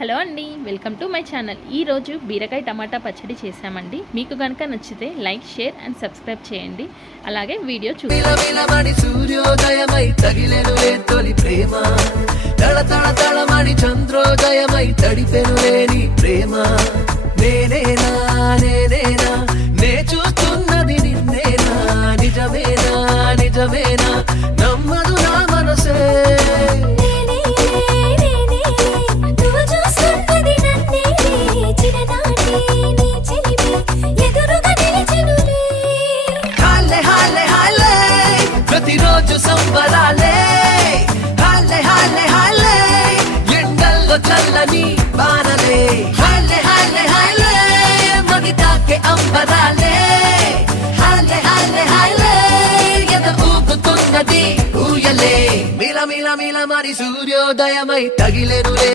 Hello అండి, welcome to my channel. ఈరోజు బీరకాయ టమాటా పచ్చడి చేసామండి. మీకు కనుక నచ్చితే లైక్, షేర్ అండ్ సబ్స్క్రైబ్ చేయండి. అలాగే వీడియో చూడండి. సూర్యోదయమై తగిలెనులే తొలి ప్రేమ, తళ తళ తళమణి చంద్రోదయమై తడిపెనులేని ప్రేమ. నేనేనా నేనేనా నే చూస్తున్నది నిన్నేనా, నిజమేనా నిజమేనా నమ్మదు నా మనసే. ప్రతిరోజు సంబరాలే హాలే హాలే హాలే, ఎండల్లో చల్లని వానలే హాలే హాలే హాలే, మది తాకే అంబరాలే హాలే హాలే హాలే, ఎద ఊగుతున్నది ఊయలే. మిల మిల మిల మరి సూర్యోదయమై తగిలెనులే